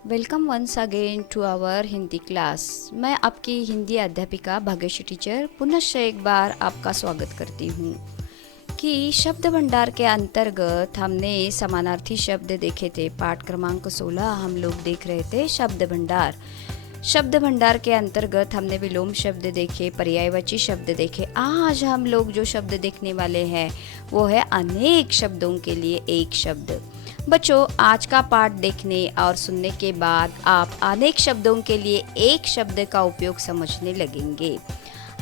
Welcome once again to our Hindi class. मैं आपकी हिंदी अध्यापिका भाग्यश्री टीचर पुनश्च एक बार आपका स्वागत करती हूँ कि शब्द भंडार के अंतर्गत हमने समानार्थी शब्द देखे थे। पाठ क्रमांक 16 हम लोग देख रहे थे शब्द भंडार। शब्द भंडार के अंतर्गत हमने विलोम शब्द देखे, पर्यायवाची शब्द देखे। आज हम लोग जो शब्द देखने वाले हैं वो है अनेक शब्दों के लिए एक शब्द। बच्चों, आज का पाठ देखने और सुनने के बाद आप अनेक शब्दों के लिए एक शब्द का उपयोग समझने लगेंगे।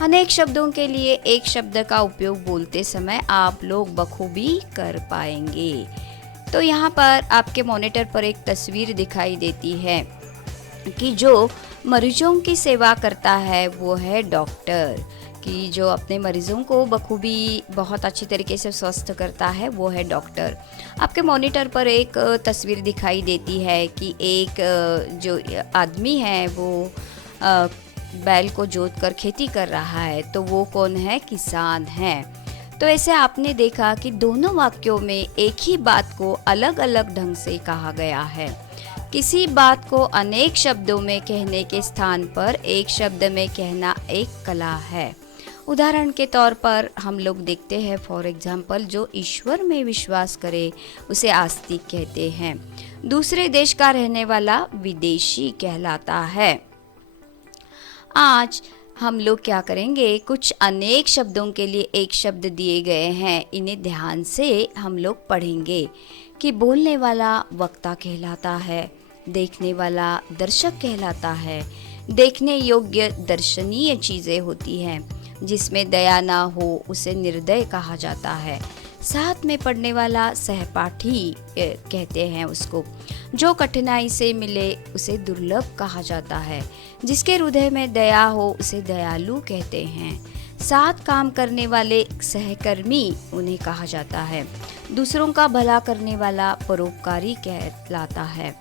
अनेक शब्दों के लिए एक शब्द का उपयोग बोलते समय आप लोग बखूबी कर पाएंगे। तो यहाँ पर आपके मॉनिटर पर एक तस्वीर दिखाई देती है कि जो मरीजों की सेवा करता है वो है डॉक्टर। कि जो अपने मरीजों को बखूबी बहुत अच्छी तरीके से स्वस्थ करता है वो है डॉक्टर। आपके मॉनिटर पर एक तस्वीर दिखाई देती है कि एक जो आदमी है वो बैल को जोत कर खेती कर रहा है, तो वो कौन है? किसान है। तो ऐसे आपने देखा कि दोनों वाक्यों में एक ही बात को अलग अलग ढंग से कहा गया है। किसी बात को अनेक शब्दों में कहने के स्थान पर एक शब्द में कहना एक कला है। उदाहरण के तौर पर हम लोग देखते हैं, फॉर एग्जाम्पल, जो ईश्वर में विश्वास करे उसे आस्तिक कहते हैं। दूसरे देश का रहने वाला विदेशी कहलाता है। आज हम लोग क्या करेंगे, कुछ अनेक शब्दों के लिए एक शब्द दिए गए हैं, इन्हें ध्यान से हम लोग पढ़ेंगे। कि बोलने वाला वक्ता कहलाता है, देखने वाला दर्शक कहलाता है। देखने योग्य दर्शनीय चीज़ें होती हैं, जिसमें दया ना हो उसे निर्दय कहा जाता है। साथ में पढ़ने वाला सहपाठी कहते हैं उसको। जो कठिनाई से मिले उसे दुर्लभ कहा जाता है। जिसके हृदय में दया हो उसे दयालु कहते हैं। साथ काम करने वाले सहकर्मी उन्हें कहा जाता है। दूसरों का भला करने वाला परोपकारी कहलाता है।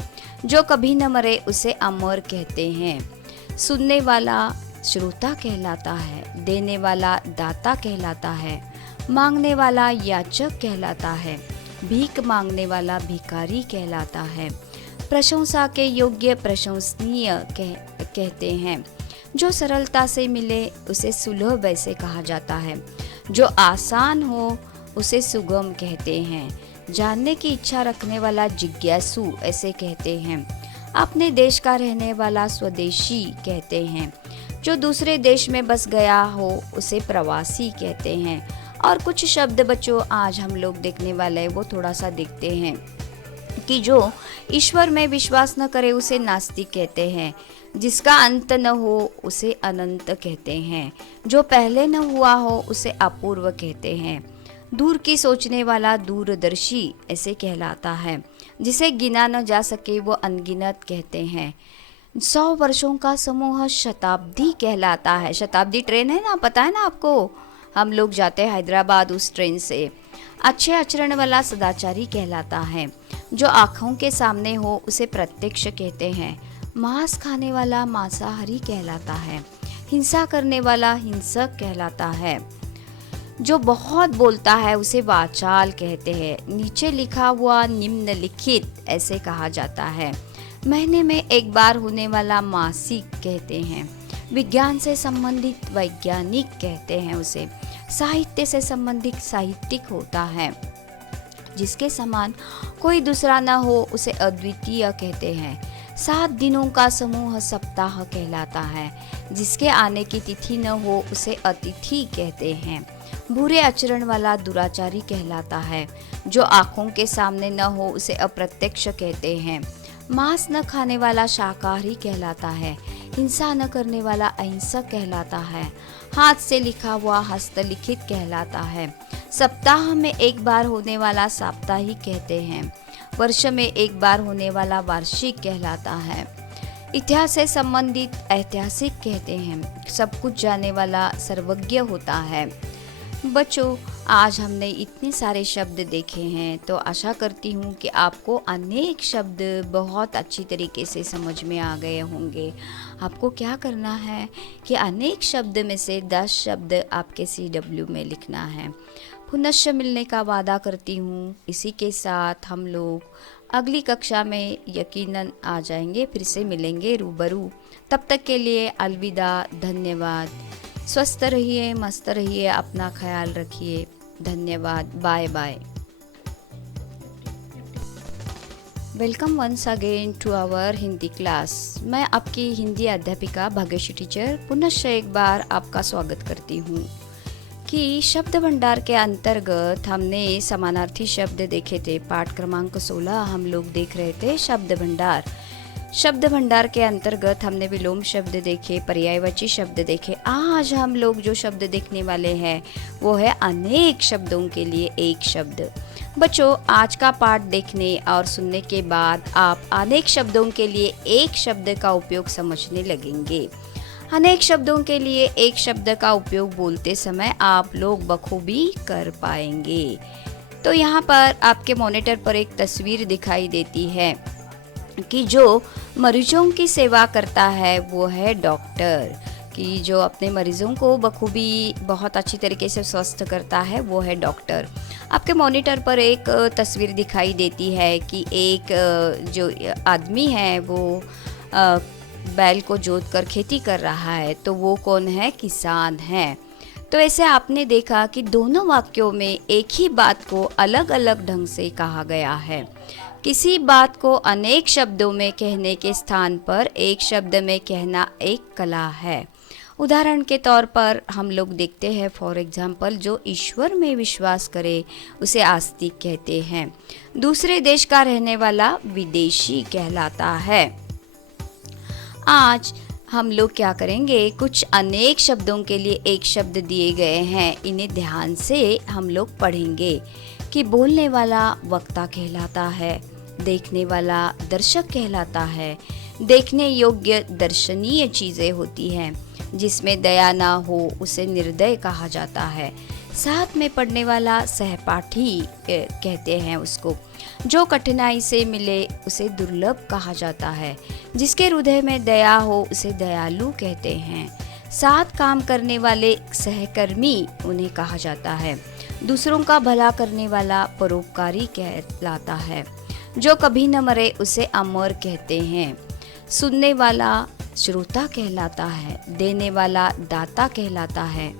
जो कभी न मरे उसे अमर कहते हैं। सुनने वाला श्रोता कहलाता है। देने वाला दाता कहलाता है। मांगने वाला याचक कहलाता है। भीख मांगने वाला भिखारी कहलाता है। प्रशंसा के योग्य प्रशंसनीय कहते हैं। जो सरलता से मिले उसे सुलभ ऐसे कहा जाता है। जो आसान हो उसे सुगम कहते हैं। जानने की इच्छा रखने वाला जिज्ञासु ऐसे कहते हैं। अपने देश का रहने वाला स्वदेशी कहते हैं। जो दूसरे देश में बस गया हो उसे प्रवासी कहते हैं। और कुछ शब्द बच्चों आज हम लोग देखने वाले हैं, वो थोड़ा सा देखते हैं। कि जो ईश्वर में विश्वास न करे उसे नास्तिक कहते हैं। जिसका अंत न हो उसे अनंत कहते हैं। जो पहले न हुआ हो उसे अपूर्व कहते हैं। दूर की सोचने वाला दूरदर्शी ऐसे कहलाता है। जिसे गिना न जा सके वो अनगिनत कहते हैं। 100 वर्षों का समूह शताब्दी कहलाता है। शताब्दी ट्रेन है ना, पता है ना आपको? हम लोग जाते हैं हैदराबाद उस ट्रेन से। अच्छे आचरण वाला सदाचारी कहलाता है। जो आँखों के सामने हो उसे प्रत्यक्ष कहते हैं। मांस खाने वाला मांसाहारी कहलाता है। हिंसा करने वाला हिंसक कहलाता है। जो बहुत बोलता है उसे वाचाल कहते हैं। नीचे लिखा हुआ निम्नलिखित ऐसे कहा जाता है। महीने में एक बार होने वाला मासिक कहते हैं। विज्ञान से संबंधित वैज्ञानिक कहते हैं उसे। साहित्य से संबंधित साहित्यिक होता है। जिसके समान कोई दूसरा न हो उसे अद्वितीय कहते हैं। 7 दिनों का समूह सप्ताह कहलाता है। जिसके आने की तिथि न हो उसे अतिथि कहते हैं। बुरे आचरण वाला दुराचारी कहलाता है। जो आँखों के सामने न हो उसे अप्रत्यक्ष कहते हैं। मांस न खाने वाला शाकाहारी कहलाता है। हिंसा न करने वाला अहिंसक कहलाता है। हाथ से लिखा हुआ हस्तलिखित कहलाता है। सप्ताह में एक बार होने वाला साप्ताहिक कहते हैं। वर्ष में एक बार होने वाला वार्षिक कहलाता है। इतिहास से संबंधित ऐतिहासिक कहते हैं। सब कुछ जानने वाला सर्वज्ञ होता है। बच्चों, आज हमने इतने सारे शब्द देखे हैं, तो आशा करती हूँ कि आपको अनेक शब्द बहुत अच्छी तरीके से समझ में आ गए होंगे। आपको क्या करना है कि अनेक शब्द में से 10 शब्द आपके CW में लिखना है। पुनश्च मिलने का वादा करती हूँ। इसी के साथ हम लोग अगली कक्षा में यकीनन आ जाएंगे, फिर से मिलेंगे रूबरू। तब तक के लिए अलविदा, धन्यवाद। स्वस्थ रहिए, मस्त रहिए, अपना ख्याल रखिए। धन्यवाद, bye bye. Welcome once again to our Hindi class. मैं आपकी हिंदी अध्यापिका भाग्यश्री टीचर पुनश्च एक बार आपका स्वागत करती हूँ कि शब्द भंडार के अंतर्गत हमने समानार्थी शब्द देखे थे। पाठ क्रमांक 16 हम लोग देख रहे थे शब्द भंडार। शब्द भंडार के अंतर्गत हमने विलोम शब्द देखे, पर्यायवाची शब्द देखे। आज हम लोग जो शब्द देखने वाले हैं वो है अनेक शब्दों के लिए एक शब्द। बच्चों, आज का पाठ देखने और सुनने के बाद आप अनेक शब्दों के लिए एक शब्द का उपयोग समझने लगेंगे। अनेक शब्दों के लिए एक शब्द का उपयोग बोलते समय आप लोग बखूबी कर पाएंगे। तो यहाँ पर आपके मॉनिटर पर एक तस्वीर दिखाई देती है कि जो मरीजों की सेवा करता है वो है डॉक्टर, कि जो अपने मरीजों को बखूबी बहुत अच्छी तरीके से स्वस्थ करता है वो है डॉक्टर। आपके मॉनिटर पर एक तस्वीर दिखाई देती है कि एक जो आदमी है वो बैल को जोत कर खेती कर रहा है, तो वो कौन है? किसान है। तो ऐसे आपने देखा कि दोनों वाक्यों में एक ही बात को अलग अलग ढंग से कहा गया है। किसी बात को अनेक शब्दों में कहने के स्थान पर एक शब्द में कहना एक कला है। उदाहरण के तौर पर हम लोग देखते हैं, फॉर एग्जाम्पल, जो ईश्वर में विश्वास करे उसे आस्तिक कहते हैं। दूसरे देश का रहने वाला विदेशी कहलाता है। आज हम लोग क्या करेंगे, कुछ अनेक शब्दों के लिए एक शब्द दिए गए हैं, इन्हें ध्यान से हम लोग पढ़ेंगे कि बोलने वाला वक्ता कहलाता है, देखने वाला दर्शक कहलाता है। देखने योग्य दर्शनीय चीज़ें होती हैं, जिसमें दया ना हो उसे निर्दय कहा जाता है। साथ में पढ़ने वाला सहपाठी कहते हैं उसको। जो कठिनाई से मिले उसे दुर्लभ कहा जाता है। जिसके हृदय में दया हो उसे दयालु कहते हैं। साथ काम करने वाले सहकर्मी उन्हें कहा जाता है। दूसरों का भला करने वाला परोपकारी कहलाता है। जो कभी न मरे उसे अमर कहते हैं। सुनने वाला श्रोता कहलाता है। देने वाला दाता कहलाता है।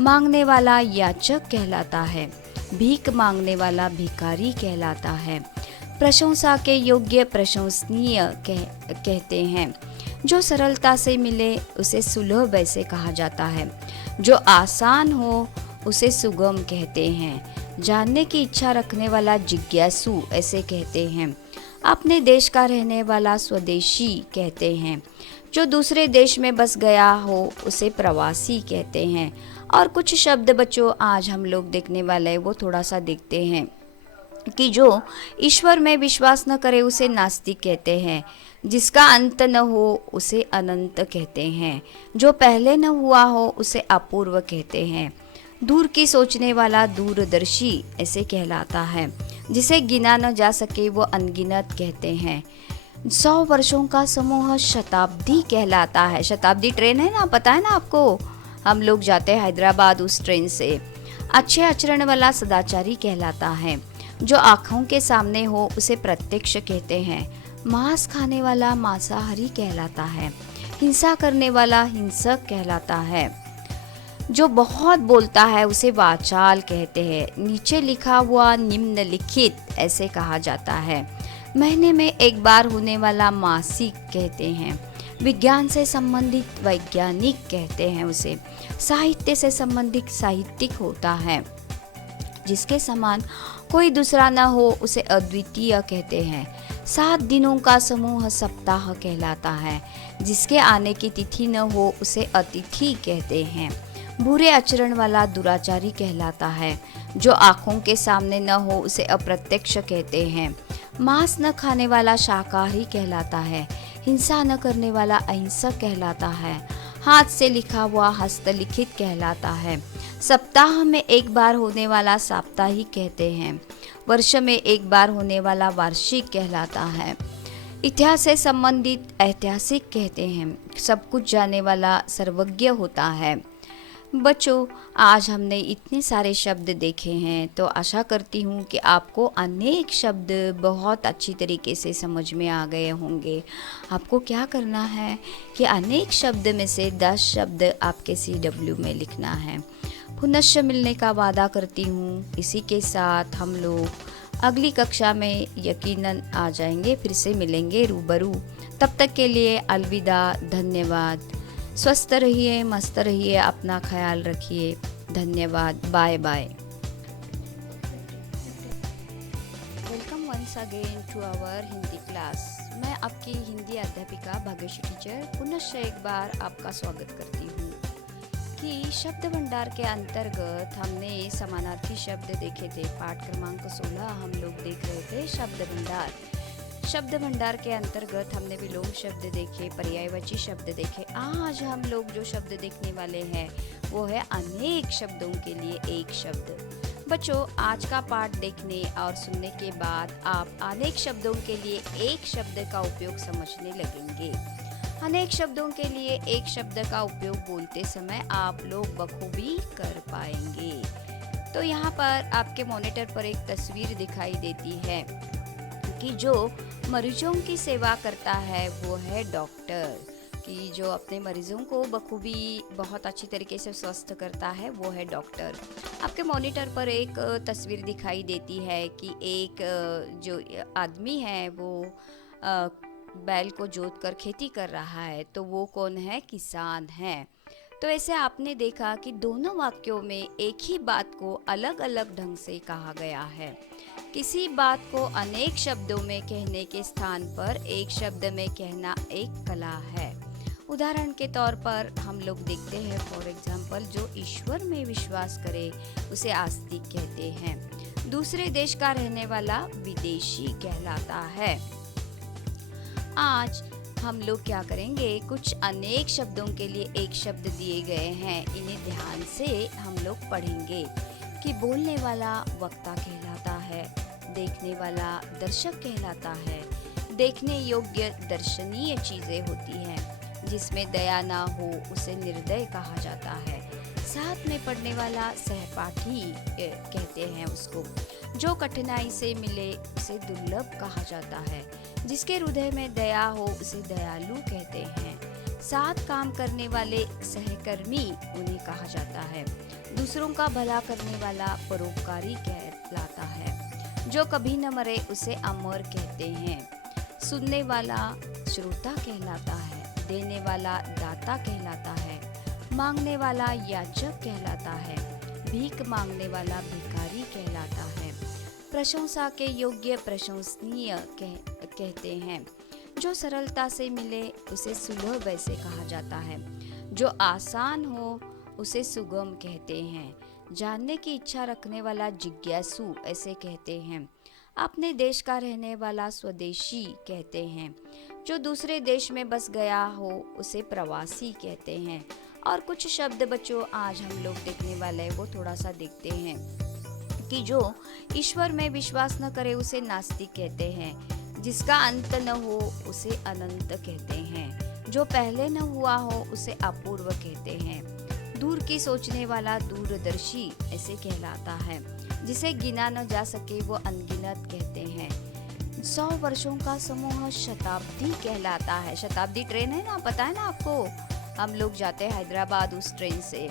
मांगने वाला याचक कहलाता है। भीख मांगने वाला भिखारी कहलाता है। प्रशंसा के योग्य प्रशंसनीय कहते हैं। जो सरलता से मिले उसे सुलभ ऐसे कहा जाता है। जो आसान हो उसे सुगम कहते हैं। जानने की इच्छा रखने वाला जिज्ञासु ऐसे कहते हैं। अपने देश का रहने वाला स्वदेशी कहते हैं। जो दूसरे देश में बस गया हो उसे प्रवासी कहते हैं। और कुछ शब्द बच्चों आज हम लोग देखने वाले हैं, वो थोड़ा सा देखते हैं कि जो ईश्वर में विश्वास न करे उसे नास्तिक कहते हैं। जिसका अंत न हो उसे अनंत कहते हैं। जो पहले न हुआ हो उसे अपूर्व कहते हैं। दूर की सोचने वाला दूरदर्शी ऐसे कहलाता है। जिसे गिना न जा सके वो अनगिनत कहते हैं। 100 वर्षों का समूह शताब्दी कहलाता है। शताब्दी ट्रेन है ना, पता है ना आपको, हम लोग जाते हैं हैदराबाद उस ट्रेन से। अच्छे आचरण वाला सदाचारी कहलाता है। जो आँखों के सामने हो उसे प्रत्यक्ष कहते हैं। मांस खाने वाला मांसाहारी कहलाता है। हिंसा करने वाला हिंसक कहलाता है। जो बहुत बोलता है उसे वाचाल कहते हैं। नीचे लिखा हुआ निम्नलिखित ऐसे कहा जाता है। महीने में एक बार होने वाला मासिक कहते हैं। विज्ञान से संबंधित वैज्ञानिक कहते हैं उसे। साहित्य से संबंधित साहित्यिक होता है। जिसके समान कोई दूसरा न हो उसे अद्वितीय कहते हैं। 7 दिनों का समूह सप्ताह कहलाता है। जिसके आने की तिथि न हो उसे अतिथि कहते हैं। बुरे आचरण वाला दुराचारी कहलाता है। जो आँखों के सामने न हो उसे अप्रत्यक्ष कहते हैं। मांस न खाने वाला शाकाहारी कहलाता है। हिंसा न करने वाला अहिंसक कहलाता है। हाथ से लिखा हुआ हस्तलिखित कहलाता है। सप्ताह में एक बार होने वाला साप्ताहिक कहते हैं। वर्ष में एक बार होने वाला वार्षिक कहलाता है। इतिहास से संबंधित ऐतिहासिक कहते हैं। सब कुछ जानने वाला सर्वज्ञ होता है। बच्चों, आज हमने इतने सारे शब्द देखे हैं, तो आशा करती हूँ कि आपको अनेक शब्द बहुत अच्छी तरीके से समझ में आ गए होंगे। आपको क्या करना है कि अनेक शब्द में से 10 शब्द आपके CW में लिखना है। पुनश्च मिलने का वादा करती हूँ। इसी के साथ हम लोग अगली कक्षा में यकीनन आ जाएंगे, फिर से मिलेंगे रूबरू। तब तक के लिए अलविदा, धन्यवाद। स्वस्थ रहिए, मस्त रहिए, अपना ख्याल रखिए। धन्यवाद, bye bye. Welcome once again to our Hindi class. मैं आपकी हिंदी अध्यापिका भाग्यश्री टीचर पुनश्च एक बार आपका स्वागत करती हूँ कि शब्द भंडार के अंतर्गत हमने समानार्थी शब्द देखे थे। पाठ क्रमांक 16 हम लोग देख रहे थे शब्द भंडार। शब्द भंडार के अंतर्गत हमने विलोम शब्द देखे, पर्यायवाची शब्द देखे। आज हम लोग जो शब्द देखने वाले हैं वो है अनेक शब्दों के लिए एक शब्द। बच्चों, आज का पाठ देखने और सुनने के बाद आप अनेक शब्दों के लिए एक शब्द का उपयोग समझने लगेंगे। अनेक शब्दों के लिए एक शब्द का उपयोग बोलते समय आप लोग बखूबी कर पाएंगे। तो यहाँ पर आपके मॉनिटर पर एक तस्वीर दिखाई देती है कि जो मरीजों की सेवा करता है वो है डॉक्टर, कि जो अपने मरीजों को बखूबी बहुत अच्छी तरीके से स्वस्थ करता है वो है डॉक्टर। आपके मॉनिटर पर एक तस्वीर दिखाई देती है कि एक जो आदमी है वो बैल को जोत कर खेती कर रहा है, तो वो कौन है? किसान है। तो ऐसे आपने देखा कि दोनों वाक्यों में एक ही बात को अलग अलग ढंग से कहा गया है। किसी बात को अनेक शब्दों में कहने के स्थान पर एक शब्द में कहना एक कला है। उदाहरण के तौर पर हम लोग देखते हैं, फॉर एग्जाम्पल, जो ईश्वर में विश्वास करे उसे आस्तिक कहते हैं। दूसरे देश का रहने वाला विदेशी कहलाता है। आज हम लोग क्या करेंगे, कुछ अनेक शब्दों के लिए एक शब्द दिए गए हैं, इन्हें ध्यान से हम लोग पढ़ेंगे कि बोलने वाला वक्ता कहलाता है, देखने वाला दर्शक कहलाता है। देखने योग्य दर्शनीय चीजें होती हैं, जिसमें दया ना हो उसे निर्दय कहा जाता है। साथ में पढ़ने वाला सहपाठी कहते हैं उसको। जो कठिनाई से मिले उसे दुर्लभ कहा जाता है। जिसके हृदय में दया हो उसे दयालु कहते हैं। साथ काम करने वाले सहकर्मी उन्हें कहा जाता है। दूसरों का भला करने वाला परोपकारी कहलाता है। जो कभी न मरे उसे अमर कहते हैं। सुनने वाला श्रोता कहलाता है। देने वाला दाता कहलाता है। मांगने वाला याचक कहलाता है। भीख मांगने वाला भिखारी कहलाता है। प्रशंसा के योग्य प्रशंसनीय कहते हैं। जो सरलता से मिले उसे सुलभ ऐसे कहा जाता है। जो आसान हो उसे सुगम कहते हैं। जानने की इच्छा रखने वाला जिज्ञासु ऐसे कहते हैं। अपने देश का रहने वाला स्वदेशी कहते हैं। जो दूसरे देश में बस गया हो उसे प्रवासी कहते हैं। और कुछ शब्द बच्चों आज हम लोग देखने वाले हैं, वो थोड़ा सा देखते हैं कि जो ईश्वर में विश्वास न करे उसे नास्तिक कहते हैं। जिसका अंत न हो उसे अनंत कहते हैं। जो पहले न हुआ हो उसे अपूर्व कहते हैं। दूर की सोचने वाला दूरदर्शी ऐसे कहलाता है। जिसे गिना न जा सके वो अनगिनत कहते हैं। 100 वर्षों का समूह शताब्दी कहलाता है। शताब्दी ट्रेन है ना, पता है ना आपको, हम लोग जाते हैं हैदराबाद उस ट्रेन से।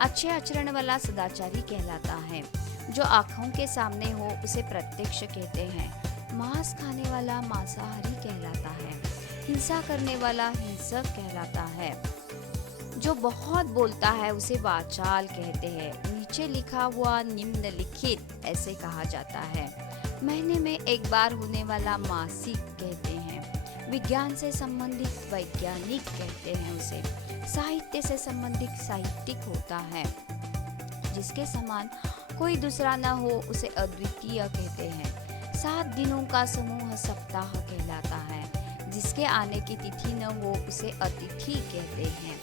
अच्छे आचरण वाला सदाचारी कहलाता है। जो आँखों के सामने हो उसे प्रत्यक्ष कहते हैं। मांस खाने वाला मांसाहारी कहलाता है। हिंसा करने वाला हिंसक कहलाता है। जो बहुत बोलता है उसे वाचाल कहते हैं। नीचे लिखा हुआ निम्नलिखित ऐसे कहा जाता है। महीने में एक बार होने वाला मासिक कहते हैं। विज्ञान से संबंधित वैज्ञानिक कहते हैं उसे। साहित्य से संबंधित साहित्यिक होता है। जिसके समान कोई दूसरा न हो उसे अद्वितीय कहते हैं। 7 दिनों का समूह सप्ताह कहलाता है। जिसके आने की तिथि न हो उसे अतिथि कहते हैं।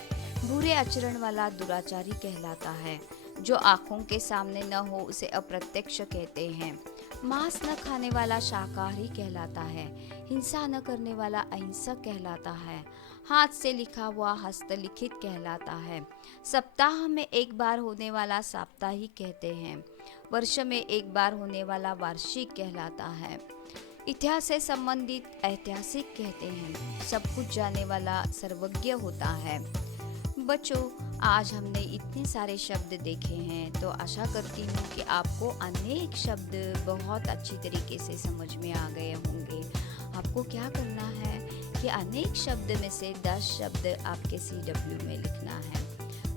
बुरे आचरण वाला दुराचारी कहलाता है। जो आँखों के सामने न हो उसे अप्रत्यक्ष कहते हैं। मांस न खाने वाला शाकाहारी कहलाता है। हिंसा न करने वाला अहिंसक कहलाता है। हाथ से लिखा हुआ हस्तलिखित कहलाता है। सप्ताह में एक बार होने वाला साप्ताहिक कहते हैं। वर्ष में एक बार होने वाला वार्षिक कहलाता है। इतिहास से संबंधित ऐतिहासिक कहते हैं। सब कुछ जानने वाला सर्वज्ञ होता है। बच्चों, आज हमने इतने सारे शब्द देखे हैं, तो आशा करती हूँ कि आपको अनेक शब्द बहुत अच्छी तरीके से समझ में आ गए होंगे। आपको क्या करना है कि अनेक शब्द में से 10 शब्द आपके CW में लिखना है।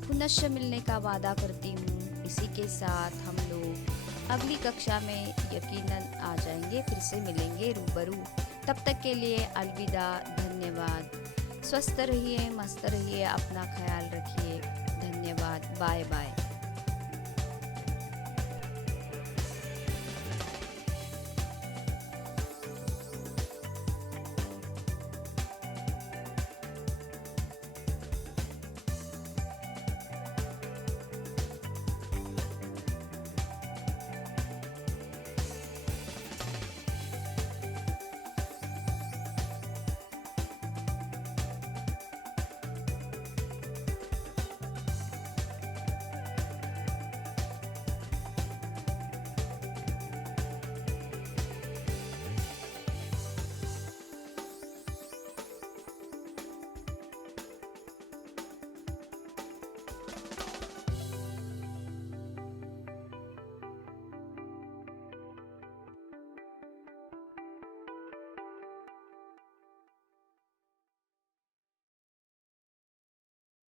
पुनश्च मिलने का वादा करती हूँ। इसी के साथ हम लोग अगली कक्षा में यकीनन आ जाएंगे, फिर से मिलेंगे रूबरू। तब तक के लिए अलविदा, धन्यवाद। स्वस्थ रहिए, मस्त रहिए, अपना ख्याल रखिए। धन्यवाद, बाय बाय।